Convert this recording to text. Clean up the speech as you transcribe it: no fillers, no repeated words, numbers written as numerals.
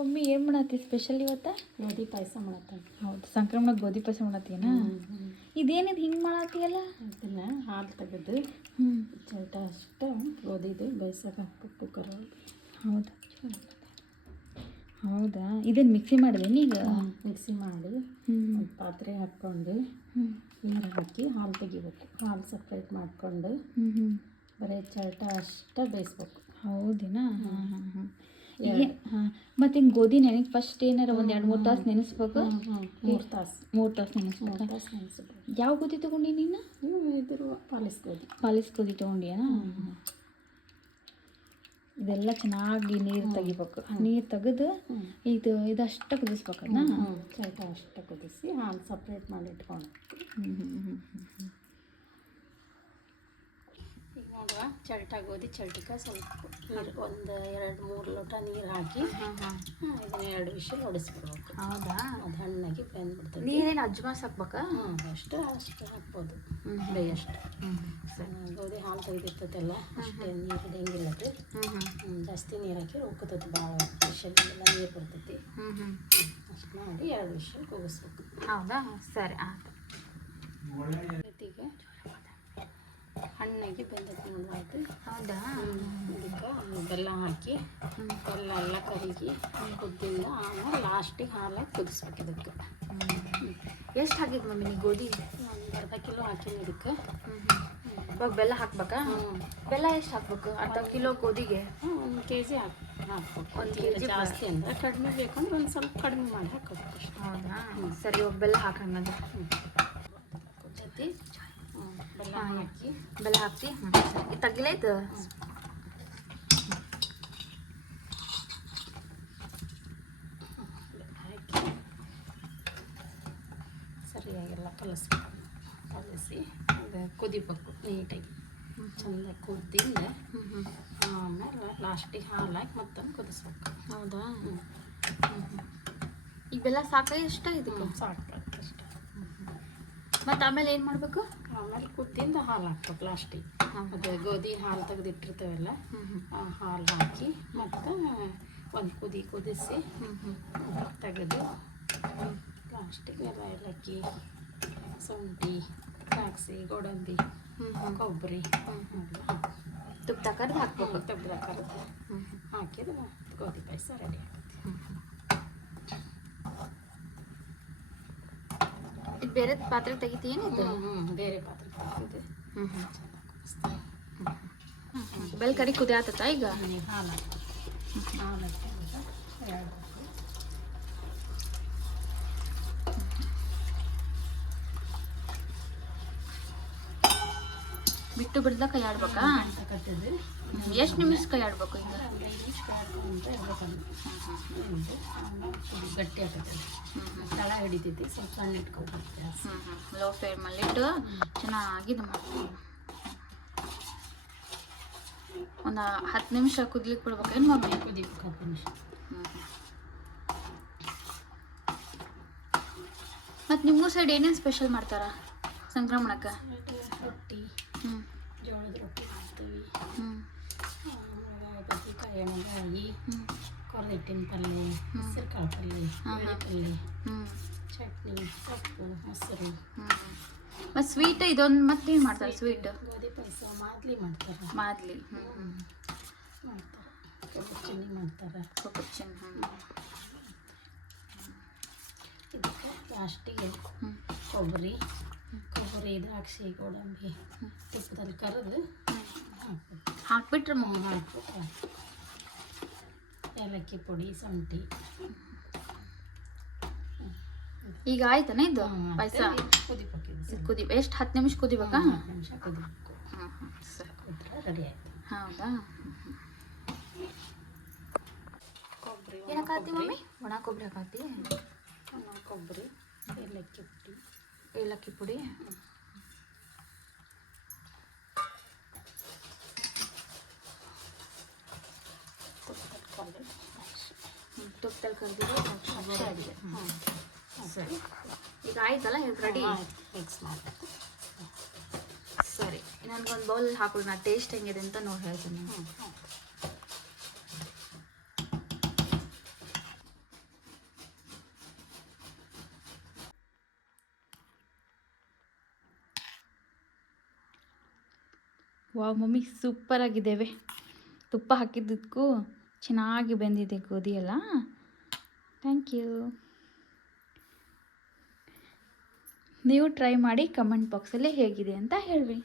Mummy ಏನು ಮಾಡತ್ತಿ special ಇವತ್ತು? ಗೋಧಿ ಪಾಯಸ ಮಾಡತ್ತ. ಹೌದು, ಸಂಕ್ರಮಣ ಗೋಧಿ ಪಾಯಸ ಮಾಡತ್ತೀನ? ಇದೇನಿದು ಹಿಂಗೆ ಮಾಡತ್ತೀಯಲ್ಲ? ಇದನ್ನ ಹಾಲು ತೆಗೆದು ಚಟ ಅಷ್ಟು ಗೋಧಿದು ಬೇಯಿಸಕ್ಕೆ ಹಾಕ್ಬೇಕು ಕುಕ್ಕರ್ ಒಳಗೆ. ಹೌದಾ ಹೌದಾ, ಇದೇನು ಮಿಕ್ಸಿ ಮಾಡಿದೇನು ಈಗ? ಮಿಕ್ಸಿ ಮಾಡಿ ಒಂದು ಪಾತ್ರೆ ಹಾಕ್ಕೊಂಡು ನೀರು ಹಾಕಿ ಹಾಲು ತೆಗಿಬೇಕು. ಹಾಲು ಸಪ್ರೇಟ್ ಮಾಡಿಕೊಂಡು ಬರೀ ಚಟ ಅಷ್ಟು ಬೇಯಿಸ್ಬೇಕು. ಹೌದೇನಾ? ಹಾಂ ಹಾಂ ಹಾಂ. ಈಗ ಹಾಂ, ಮತ್ತು ಹಿಂಗೆ ಗೋಧಿ ನೆನೆಗೆ ಫಸ್ಟ್ ಏನಾರ ಒಂದು 2-3 ತಾಸು ನೆನೆಸ್ಬೇಕು? 3 ತಾಸು 3 ತಾಸು ನೆನೆಸ್ಬೇಕು. 3 ತಾಸು ನೆನೆಸ್ಬೇಕು. ಯಾವ ಗೋಧಿ ತೊಗೊಂಡಿ ನೀನು? ಇದ್ರ ಪಾಲಿಸ್ ಗೋಧಿ. ಪಾಲಿಸ್ ಗೋಧಿ ತೊಗೊಂಡಿಯಾ? ಇದೆಲ್ಲ ಚೆನ್ನಾಗಿ ನೀರು ತೆಗಿಬೇಕು. ನೀರು ತೆಗೆದು ಇದಷ್ಟು ಕುದಿಸ್ಬೇಕನ್ನ? ಚಟ ಅಷ್ಟು ಕುದಿಸಿ ಹಾಲು ಸಪ್ರೇಟ್ ಮಾಡಿ ಇಟ್ಕೊಂಡು. ಈಗ ನೋಡುವ ಚಲ್ಟ ಗೋಧಿ ಚಲ್ಟಿಗೆ ಸ್ವಲ್ಪ ನೀರು ಒಂದು 2-3 ಲೋಟ ನೀರು ಹಾಕಿ ಇದನ್ನ 2 ವಿಷಲ್ ಹೊಡಿಸ್ಬಿಡ್ಬೇಕು. ಹೌದಾ? ಅದು ಹಣ್ಣಾಗಿ ಬೆಂದ್ಬಿಡ್ತದೆ. ನೀರೇನು ಅಜ್ಮಾಸ್ ಹಾಕ್ಬೇಕಾ? ಅಷ್ಟು ಹಾಕ್ಬೋದು, ಬೇಯಷ್ಟು. ಗೋಧಿ ಹಾಲು ತೆಗೆದಿರ್ತದಲ್ಲ, ಅಷ್ಟೇ ನೀರು ಹಿಡಿಯಂಗಿಲ್ಲ. ಅದು ಜಾಸ್ತಿ ನೀರು ಹಾಕಿ ಉಕ್ಕುತ್ತದೆ, ಭಾಳ ವಿಷಲ್ಲೆಲ್ಲ ನೀರು ಬರ್ತೈತಿ. ಅಷ್ಟು ಮಾಡಿ 2 ವಿಷಲ್ ಕೂಗಿಸ್ಬೇಕು. ಹೌದಾ? ಸರಿ ಆಯ್ತು. ಜೊತೆಗೆ ಹಣ್ಣಾಗಿ ಬೆಂದೈತಿ ನೋಡ್ಬಾರ್ದು. ಹೌದಾ? ಇದಕ್ಕೆ ಬೆಲ್ಲ ಹಾಕಿ ಬೆಲ್ಲ ಎಲ್ಲ ಕರಗಿ ಕುದ್ದಿಂದ ಆಮೇಲೆ ಲಾಸ್ಟಿಗೆ ಹಾಲಾಗಿ ಕುದಿಸ್ಬೇಕು. ಇದಕ್ಕೆ ಎಷ್ಟು ಹಾಕಿದ್ದು ಮಮ್ಮಿ ನೀ ಗೋಧಿ? ಒಂದು ಅರ್ಧ ಕಿಲೋ ಹಾಕಿನಿ ಇದಕ್ಕೆ. ಇವಾಗ ಬೆಲ್ಲ ಹಾಕ್ಬೇಕಾ? ಬೆಲ್ಲ ಎಷ್ಟು ಹಾಕ್ಬೇಕು? ಅರ್ಧ ಕಿಲೋ ಗೋಧಿಗೆ 1 kg ಹಾಕ್ಬೇಕು. 1 kg ಜಾಸ್ತಿ ಅಂದ್ರೆ ಕಡಿಮೆ ಬೇಕಂದ್ರೆ ಒಂದು ಸ್ವಲ್ಪ ಕಡಿಮೆ ಮಾಡಿ ಹಾಕೋಬೇಕು ಅಷ್ಟೇ. ಹೌದಾ? ಸರಿ, ಇವಾಗ ಬೆಲ್ಲ ಹಾಕಂಗಂದ್ರೆ ಜೊತೆ ಬೆಲ್ಲ ಹಾಕಿ ಬೆಲ್ಲ ಹಾಕ್ತಿ. ಇದು ತಗ್ಗಿಲಾಯ್ತು? ಹಾಕಿ ಸರಿಯಾಗೆಲ್ಲ ಕಲಿಸಿ ಅದು ಕುದಿಬೇಕು ನೀಟಾಗಿ ಚಂದ ಕುದ್ದಿಂದ ಆಮೇಲೆ ಲಾಸ್ಟಿಗೆ ಹಾಲು ಹಾಕಿ ಮತ್ತೊಂದು ಕುದಿಸ್ಬೇಕು. ಹೌದಾ? ಈಗ ಬೆಲ್ಲ ಸಾಕ ಇಷ್ಟ ಇದಕ್ಕೆ? ಸಾಕು ಅಷ್ಟೇ. ಮತ್ತು ಆಮೇಲೆ ಏನು ಮಾಡಬೇಕು? ಆಮೇಲೆ ಕುದ್ದಿಂದ ಹಾಲು ಹಾಕ್ಬೇಕು ಲಾಸ್ಟಿಗೆ. ಅದು ಗೋಧಿ ಹಾಲು ತೆಗೆದಿಟ್ಟಿರ್ತೇವಲ್ಲ, ಆ ಹಾಲು ಹಾಕಿ ಮತ್ತು ಒಂದು ಕುದಿಸಿ ತೆಗೆದು ಲಾಸ್ಟಿಗೆ ಎಲ್ಲ ಏಲಕ್ಕಿ, ಶುಂಠಿ, ದ್ರಾಕ್ಷಿ, ಗೋಡಂಬಿ, ಕೊಬ್ಬರಿ ತುಪ್ಪ ಕರೆದು ಹಾಕ್ಬೇಕು. ತೆಗ್ದು ಕರೆದು ಹಾಕಿದ್ರೆ ಗೋಧಿ ಪಾಯಸ ರೆಡಿ ಆಗುತ್ತೆ. ಇದು ಬೇರೆ ಪಾತ್ರೆ ತೆಗಿತೀನಿದೆ? ಬೇರೆ ಪಾತ್ರೆ ತೆಗೆದು ಬೆಲ್ಲ ಕರಿ ಕುದಿ ಆತತ್ತ ಈಗ? ಹಾಲು ಬಿಟ್ಟು ಬಿಡ್ದ ಕೈ ಆಡ್ಬೇಕಾ? ಎಷ್ಟು ನಿಮಿಷ ಕೈ ಆಡ್ಬೇಕು? ಈಗ ಗಟ್ಟಿ ಆಗ್ತದೆ, ತಳ ಹಿಡಿತೈತಿ. ಸ್ವಲ್ಪ ಸಣ್ಣ ಇಟ್ಕೊಬೇಕು. ಲೋ ಫ್ಲೇಮಲ್ಲಿ ಇಟ್ಟು ಚೆನ್ನಾಗಿ ಇದು ಮಾಡ್ತೀವಿ. ಒಂದು 10 ನಿಮಿಷ ಕುದ್ಲಿಕ್ಕೆ ಬಿಡ್ಬೇಕೇನು ಮಮ್ಮಿ? ಕುದಿಬೇಕು 10 ನಿಮಿಷ. ಮತ್ತು ನಿಮ್ಮ ಸೈಡ್ ಏನೇನು ಸ್ಪೆಷಲ್ ಮಾಡ್ತಾರ ಸಂಕ್ರಮಣಕ್ಕೆ? ರೊಟ್ಟಿ, ಜೋಳದ ರೊಟ್ಟಿ ಮಾಡ್ತೀವಿ. ಬದ್ನೆಕಾಯಿ, ಎಣ್ಣೆಗಾಯಿ, ಕೊರದಿಟ್ಟಿನ ಪಲ್ಯ, ಹೆಸರು ಕಾಳು ಪಲ್ಯ, ಪಲ್ಯ, ಚಟ್ನಿ, ಸೊಪ್ಪು, ಮೊಸರು. ಮತ್ತು ಸ್ವೀಟ್ ಇದೊಂದು ಮತ್ತೇನು ಮಾಡ್ತಾರೆ? ಸ್ವೀಟ್ ಗೋಧಿ ಪಾಯಸ, ಮಾದ್ಲಿ ಮಾಡ್ತಾರೆ. ಮಾದ್ಲಿ ಮಾಡ್ತಾರೆ. ಕೊಬ್ಬರಿ ಚಿನ್ನಿ ಮಾಡ್ತಾರೆ. ಕೊಬ್ಬರಿ ಚಿನ್ನಿ. ಇದಕ್ಕೆ ಲಾಸ್ಟಿಗೆ ಕೊಬ್ಬರಿ, ದ್ರಾಕ್ಷಿ, ಗೋಡಂಬಿ ತುಪ್ಪದಲ್ಲಿ ಕರೆದು ಹಾಕ್ಬಿಟ್ರೆ ಹಾಕ್ಬಿಟ್ಟು ಏಲಕ್ಕಿ ಪುಡಿ, ಶುಂಠಿ. ಈಗ ಆಯ್ತಾನ ಇದು ಪಾಯಸ? ಕುದಿ ಎಷ್ಟು 10 ನಿಮಿಷ ಕುದಿಬೇಕಾ? 10 ನಿಮಿಷ ಕುದಿಬೇಕು. ಸರಿ, ರೆಡಿ ಆಯ್ತು. ಹೌದಾ? ಕೊಬ್ಬರಿ, ಏನು ಹಾಕತ್ತಿ ಮಮ್ಮಿ? ಒಣ ಕೊಬ್ಬರಿ ಹಾಕತ್ತಿ? ಒಣ ಕೊಬ್ಬರಿ, ಏಲಕ್ಕಿ ಪುಡಿ, ತುಪ್ಪದಲ್ಲಿ ಕರೆದಿರೋ. ಸರಿ, ಈಗ ಆಯ್ತಲ್ಲ ರೆಡಿ? ಮಿಕ್ಸ್ ಮಾಡಬೇಕು. ಸರಿ, ನನಗೊಂದು ಬೌಲ್ ಹಾಕೊಳ್ಳಿ, ನಾನು ಟೇಸ್ಟ್ ಹೆಂಗಿದೆ ಅಂತ ನೋಡಿ ಹೇಳ್ತೀನಿ. ವಾವ್ ಮಮ್ಮಿ ಸೂಪರ್ ಆಗಿದ್ದೇವೆ. ತುಪ್ಪ ಹಾಕಿದ್ದಕ್ಕೂ ಚೆನ್ನಾಗಿ ಬೆಂದಿದೆ ಗೋಧಿ ಎಲ್ಲ. Thank you. ನೀವು ಟ್ರೈ ಮಾಡಿ ಕಮೆಂಟ್ ಬಾಕ್ಸಲ್ಲಿ ಹೇಗಿದೆ ಅಂತ ಹೇಳ್ರಿ.